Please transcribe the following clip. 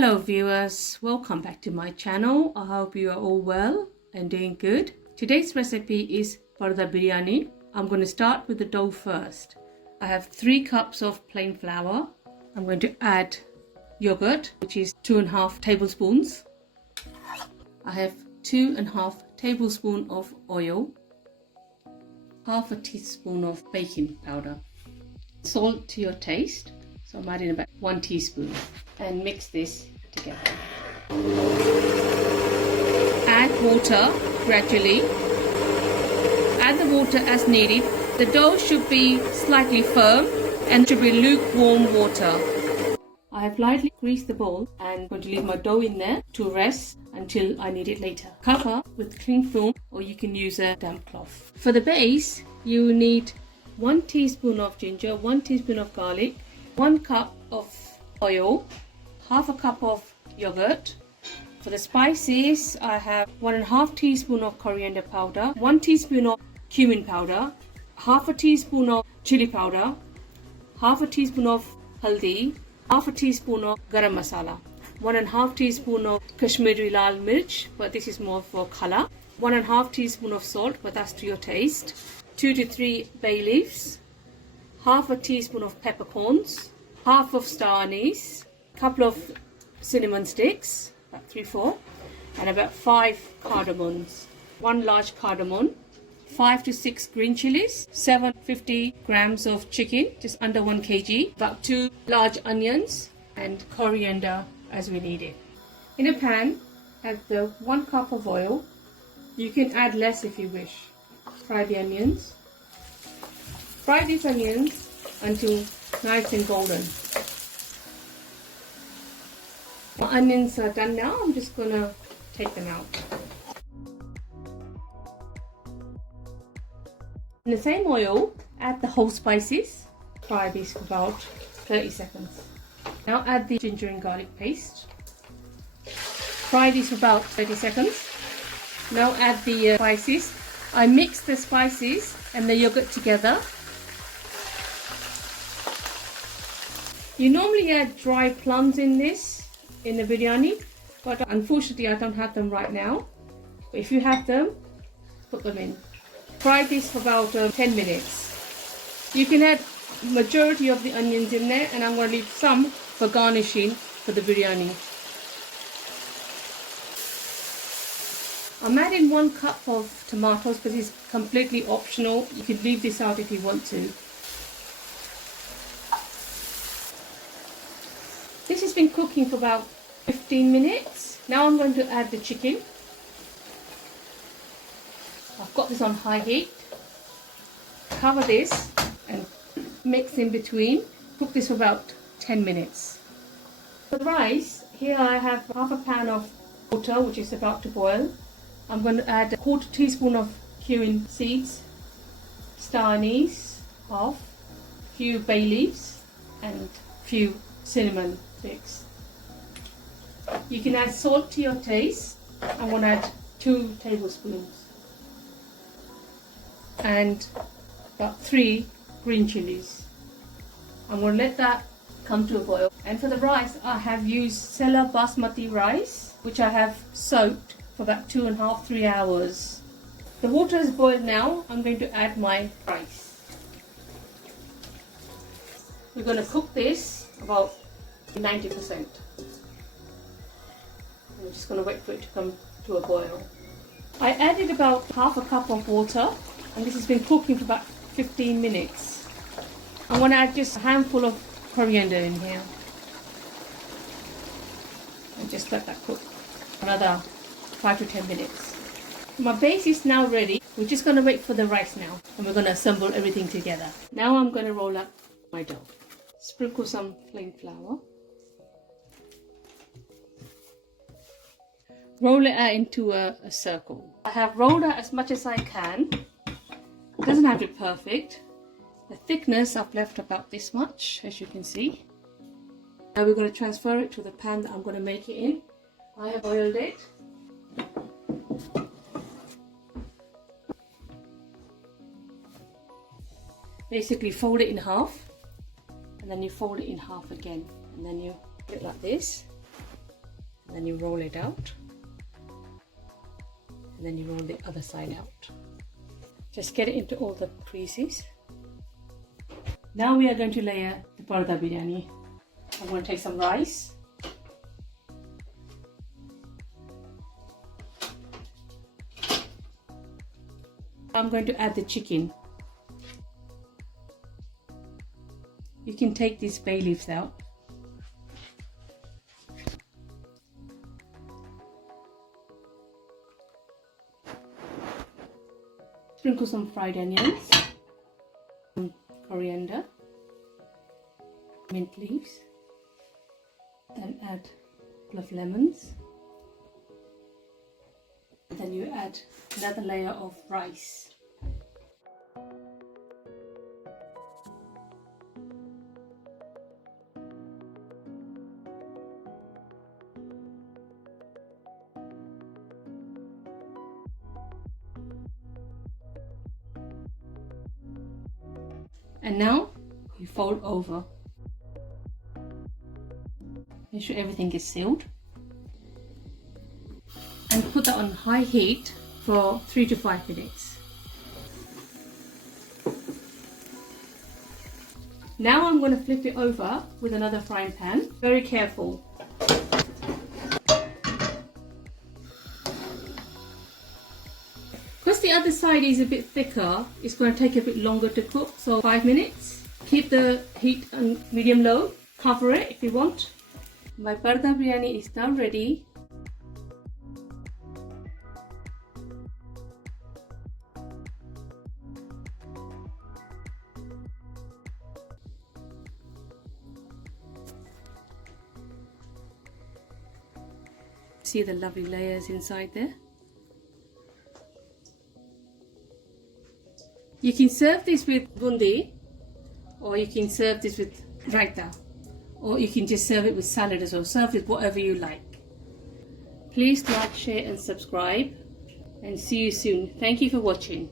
Hello viewers, welcome back to my channel. I hope you are all well and doing good. Today's recipe is Parda Biryani. I'm going to start with the dough first. I have 3 cups of plain flour. I'm going to add yogurt, which is 2.5 tablespoons. I have 2.5 tablespoons of oil, half a teaspoon of baking powder, salt to your taste. So I'm adding about 1 teaspoon and mix this together. Add water gradually. Add the water as needed. The dough should be slightly firm and should be lukewarm water. I have lightly greased the bowl and I'm going to leave my dough in there to rest until I need it later. Cover with cling film or you can use a damp cloth. For the base, you need 1 teaspoon of ginger, 1 teaspoon of garlic, 1 cup of oil, half a cup of yogurt. For the spices, I have 1.5 teaspoon of coriander powder, 1 teaspoon of cumin powder, half a teaspoon of chili powder, half a teaspoon of haldi, half a teaspoon of garam masala, 1.5 teaspoon of Kashmiri lal mirch, but this is more for color, 1.5 teaspoon of salt, but that's to your taste, 2 to 3 bay leaves, half a teaspoon of peppercorns, half of star anise, couple of cinnamon sticks, about 3-4, and about 5 cardamoms, 1 large cardamom, 5 to 6 green chilies, 750 grams of chicken, just under 1 kg, about 2 large onions, and coriander as we need it. In a pan, add the 1 cup of oil. You can add less if you wish. Fry the onions. Fry these onions until nice and golden. My onions are done now. I'm just going to take them out. In the same oil, add the whole spices. Fry these for about 30 seconds. Now add the ginger and garlic paste. Fry these for about 30 seconds. Now add the spices. I mix the spices and the yogurt together. You normally add dry plums in this, in the biryani, but unfortunately I don't have them right now. But if you have them, put them in. Fry this for about 10 minutes. You can add majority of the onions in there, and I'm going to leave some for garnishing for the biryani. I'm adding 1 cup of tomatoes, but it's completely optional. You can leave this out if you want to. This has been cooking for about 15 minutes. Now I'm going to add the chicken. I've got this on high heat. Cover this and mix in between. Cook this for about 10 minutes. For the rice, here I have half a pan of water which is about to boil. I'm going to add 1/4 teaspoon of cumin seeds, star anise, half, few bay leaves and few cinnamon sticks. You can add salt to your taste. I'm going to add 2 tablespoons and about 3 green chilies. I'm going to let that come to a boil. And for the rice, I have used Sela basmati rice, which I have soaked for about 2.5-3 hours. The water is boiled now. I'm going to add my rice. We're going to cook this about 90%. I'm just going to wait for it to come to a boil. I added about half a cup of water, and this has been cooking for about 15 minutes. I'm going to add just a handful of coriander in here. And just let that cook another 5 to 10 minutes. My base is now ready. We're just going to wait for the rice now, and we're going to assemble everything together. Now I'm going to roll up my dough. Sprinkle some plain flour. Roll it out into a circle. I have rolled out as much as I can. It doesn't have to be perfect. The thickness I've left about this much, as you can see. Now we're going to transfer it to the pan that I'm going to make it in. I have oiled it. Basically fold it in half, and then you fold it in half again, and then you do it like this. Then you roll it out. And then you roll the other side out. Just get it into all the creases. Now we are going to layer the Parda biryani. I'm going to take some rice. I'm going to add the chicken. You can take these bay leaves out. Sprinkle some fried onions, some coriander, mint leaves, then add a couple of lemons. Then you add another layer of rice. And now you fold over. Make sure everything is sealed. And put that on high heat for 3 to 5 minutes. Now I'm going to flip it over with another frying pan. Very careful. Because the other side is a bit thicker, it's going to take a bit longer to cook, so 5 minutes. Keep the heat on medium-low. Cover it if you want. My Parda biryani is now ready. See the lovely layers inside there. You can serve this with bundi, or you can serve this with raita, or you can just serve it with salad as well. Serve it whatever you like. Please like, share and subscribe, and see you soon. Thank you for watching.